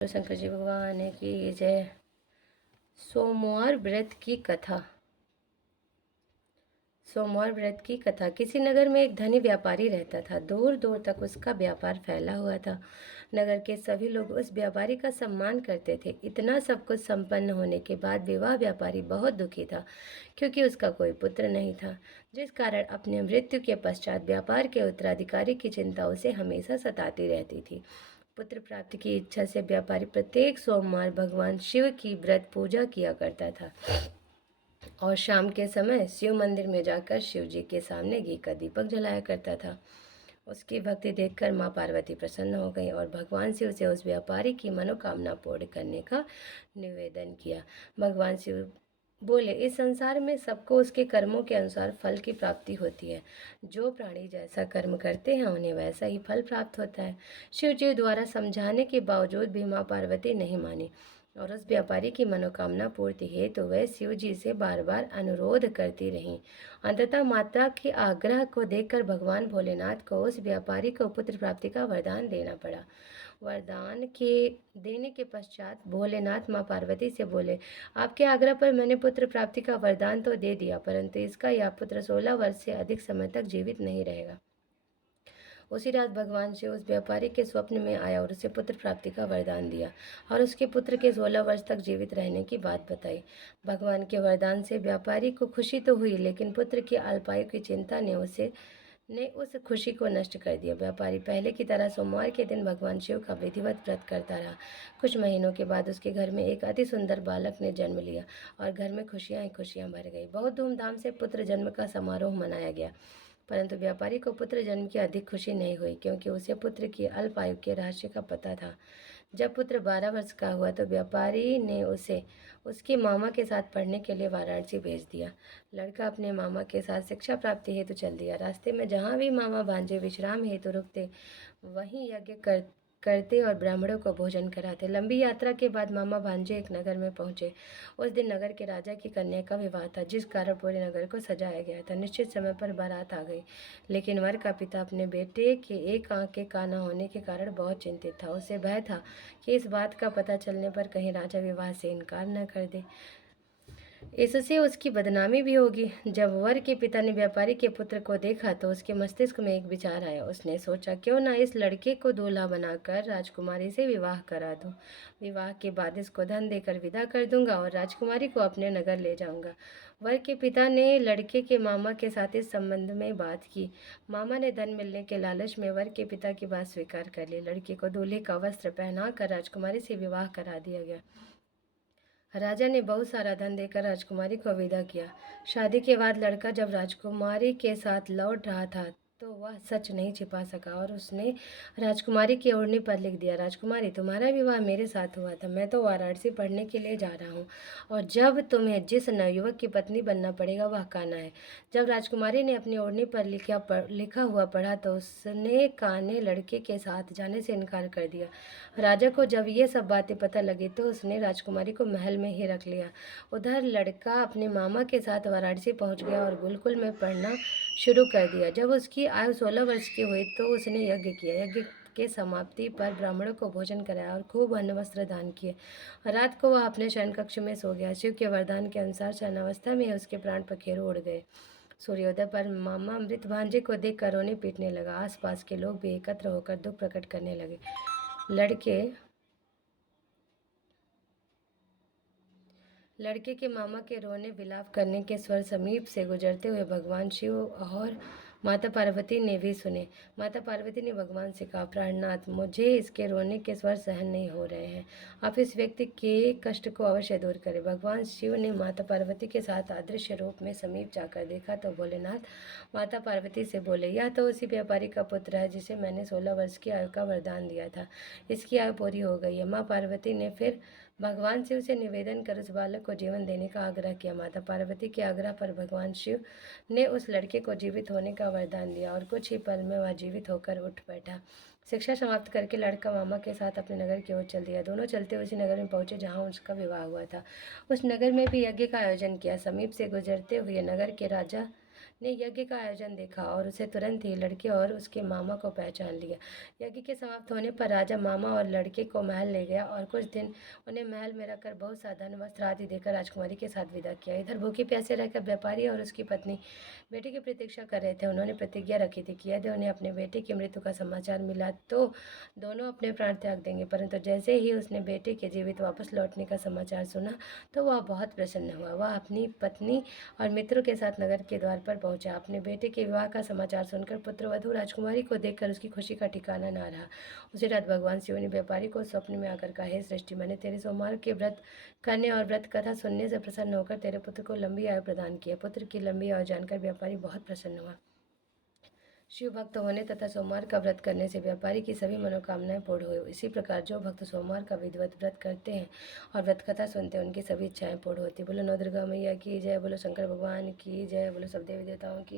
शंकर जी भगवान की जय। सोमवार व्रत की कथा। सोमवार व्रत की कथा। किसी नगर में एक धनी व्यापारी रहता था। दूर दूर तक उसका व्यापार फैला हुआ था। नगर के सभी लोग उस व्यापारी का सम्मान करते थे। इतना सब कुछ संपन्न होने के बाद भी वह व्यापारी बहुत दुखी था, क्योंकि उसका कोई पुत्र नहीं था, जिस कारण अपने मृत्यु के पश्चात व्यापार के उत्तराधिकारी की चिंता उसे हमेशा सताती रहती थी। पुत्र प्राप्ति की इच्छा से व्यापारी प्रत्येक सोमवार भगवान शिव की व्रत पूजा किया करता था और शाम के समय शिव मंदिर में जाकर शिव जी के सामने घी का दीपक जलाया करता था। उसकी भक्ति देखकर माँ पार्वती प्रसन्न हो गई और भगवान शिव से उस व्यापारी की मनोकामना पूर्ण करने का निवेदन किया। भगवान शिव बोले, इस संसार में सबको उसके कर्मों के अनुसार फल की प्राप्ति होती है। जो प्राणी जैसा कर्म करते हैं उन्हें वैसा ही फल प्राप्त होता है। शिव जी द्वारा समझाने के बावजूद भी माँ पार्वती नहीं मानी और उस व्यापारी की मनोकामना पूर्ति हेतु वह शिव जी से बार बार अनुरोध करती रहीं। अंततः माता के आग्रह को देखकर भगवान भोलेनाथ को उस व्यापारी को पुत्र प्राप्ति का वरदान देना पड़ा। वरदान के देने के पश्चात भोलेनाथ माँ पार्वती से बोले, आपके आग्रह पर मैंने पुत्र प्राप्ति का वरदान तो दे दिया, परंतु इसका यह पुत्र 16 वर्ष से अधिक समय तक जीवित नहीं रहेगा। उसी रात भगवान शिव उस व्यापारी के स्वप्न में आया और उसे पुत्र प्राप्ति का वरदान दिया और उसके पुत्र के 16 वर्ष तक जीवित रहने की बात बताई। भगवान के वरदान से व्यापारी को खुशी तो हुई, लेकिन पुत्र की अल्पायु की चिंता ने उस खुशी को नष्ट कर दिया। व्यापारी पहले की तरह सोमवार के दिन भगवान शिव का विधिवत व्रत करता रहा। कुछ महीनों के बाद उसके घर में एक अति सुंदर बालक ने जन्म लिया और घर में खुशियां ही खुशियां भर गई। बहुत धूमधाम से पुत्र जन्म का समारोह मनाया गया, परंतु व्यापारी को पुत्र जन्म की अधिक खुशी नहीं हुई, क्योंकि उसे पुत्र की अल्प आयु के रहस्य का पता था। जब पुत्र 12 वर्ष का हुआ तो व्यापारी ने उसे उसके मामा के साथ पढ़ने के लिए वाराणसी भेज दिया। लड़का अपने मामा के साथ शिक्षा प्राप्ति हेतु चल दिया। रास्ते में जहाँ भी मामा भांजे विश्राम हेतु रुकते, वहीं यज्ञ करते और ब्राह्मणों को भोजन कराते। लंबी यात्रा के बाद मामा भांजे एक नगर में पहुंचे। उस दिन नगर के राजा की कन्या का विवाह था, जिस कारण पूरे नगर को सजाया गया था। निश्चित समय पर बारात आ गई, लेकिन वर का पिता अपने बेटे के एक आंख के काना होने के कारण बहुत चिंतित था। उसे भय था कि इस बात का पता चलने पर कहीं राजा विवाह से इनकार न कर दे, इससे उसकी बदनामी भी होगी। जब वर के पिता ने व्यापारी के पुत्र को देखा तो उसके मस्तिष्क में एक विचार आया। उसने सोचा, क्यों ना इस लड़के को दूल्हा बनाकर राजकुमारी से विवाह करा दूं। विवाह के बाद इसको धन देकर विदा कर दूंगा और राजकुमारी को अपने नगर ले जाऊंगा। वर के पिता ने लड़के के मामा के साथ इस संबंध में बात की। मामा ने धन मिलने के लालच में वर के पिता की बात स्वीकार कर ली। लड़के को दूल्हे का वस्त्र पहनाकर राजकुमारी से विवाह करा दिया गया। राजा ने बहुत सारा धन देकर राजकुमारी को विदा किया। शादी के बाद लड़का जब राजकुमारी के साथ लौट रहा था तो वह सच नहीं छिपा सका और उसने राजकुमारी की ओढ़नी पर लिख दिया, राजकुमारी, तुम्हारा विवाह मेरे साथ हुआ था। मैं तो वाराणसी पढ़ने के लिए जा रहा हूँ और जब तुम्हें जिस नवयुवक की पत्नी बनना पड़ेगा वह कान्हा है। जब राजकुमारी ने अपनी ओढ़नी पर लिखा हुआ पढ़ा तो उसने कान्हे लड़के के साथ जाने से इनकार कर दिया। राजा को जब ये सब बातें पता लगी तो उसने राजकुमारी को महल में ही रख लिया। उधर लड़का अपने मामा के साथ वाराणसी पहुंच गया और गुरुकुल में पढ़ना शुरू कर दिया। जब उसकी आयु 16 वर्ष की हुई तो उसने यज्ञ किया। यज्ञ के समाप्ति पर ब्राह्मणों को भोजन कराया और खूब अन्न वस्त्र दान किए। रात को वह अपने शयन कक्ष में सो गया। शिव के वरदान के अनुसार शयनावस्था में उसके प्राण पखेरु उड़ गए। सूर्योदय पर मामा मृत भांजे को देखकर रोने पीटने लगा। आसपास के लोग भी एकत्र होकर दुख प्रकट करने लगे। लड़के के मामा के रोने विलाप करने के स्वर समीप से गुजरते हुए भगवान शिव और माता पार्वती ने भी सुने। माता पार्वती ने भगवान से कहा, प्राणनाथ, मुझे इसके रोने के स्वर सहन नहीं हो रहे हैं। आप इस व्यक्ति के कष्ट को अवश्य दूर करें। भगवान शिव ने माता पार्वती के साथ अदृश्य रूप में समीप जाकर देखा तो भोलेनाथ माता पार्वती से बोले, यह तो उसी व्यापारी का पुत्र है जिसे मैंने 16 वर्ष की आयु का वरदान दिया था। इसकी आयु पूरी हो गई है। माँ पार्वती ने फिर भगवान शिव से निवेदन कर उस बालक को जीवन देने का आग्रह किया। माता पार्वती के आग्रह पर भगवान शिव ने उस लड़के को जीवित होने का वरदान दिया और कुछ ही पल में वह जीवित होकर उठ बैठा। शिक्षा समाप्त करके लड़का मामा के साथ अपने नगर की ओर चल दिया। दोनों चलते उसी नगर में पहुंचे जहां उसका विवाह हुआ था। उस नगर में भी यज्ञ का आयोजन किया। समीप से गुजरते हुए नगर के राजा ने यज्ञ का आयोजन देखा और उसे तुरंत ही लड़के और उसके मामा को पहचान लिया। यज्ञ के समाप्त होने पर राजा मामा और लड़के को महल ले गया और कुछ दिन उन्हें महल में रखकर बहुत सा धन वस्त्र आदि देकर राजकुमारी के साथ विदा किया। इधर भूखे प्यासे रहकर व्यापारी और उसकी पत्नी बेटे की प्रतीक्षा कर रहे थे। उन्होंने प्रतिज्ञा रखी थी कि यदि उन्हें अपने बेटे की मृत्यु का समाचार मिला तो दोनों अपने प्राण त्याग देंगे। परंतु जैसे ही उसने बेटे के जीवित वापस लौटने का समाचार सुना तो वह बहुत प्रसन्न हुआ। वह अपनी पत्नी और मित्रों के साथ नगर के द्वार पर पहुंचा। अपने बेटे के विवाह का समाचार सुनकर पुत्रवधू राजकुमारी को देखकर उसकी खुशी का ठिकाना न रहा। उसी रात भगवान शिव ने व्यापारी को स्वप्न में आकर कहा, हे सृष्टि, मैंने तेरे सोमवार के व्रत करने और व्रत कथा सुनने से प्रसन्न होकर तेरे पुत्र को लंबी आयु प्रदान किया। पुत्र की लंबी आयु जानकर व्यापारी बहुत प्रसन्न हुआ। शिव भक्त होने तथा सोमवार का व्रत करने से व्यापारी की सभी मनोकामनाएं पूर्ण हुई। इसी प्रकार जो भक्त सोमवार का विधिवत व्रत करते हैं और व्रत कथा सुनते हैं उनकी सभी इच्छाएं पूर्ण होती। बोलो नौ दुर्गा मैया की जय, बोलो शंकर भगवान की जय, बोलो सब देवी देवताओं की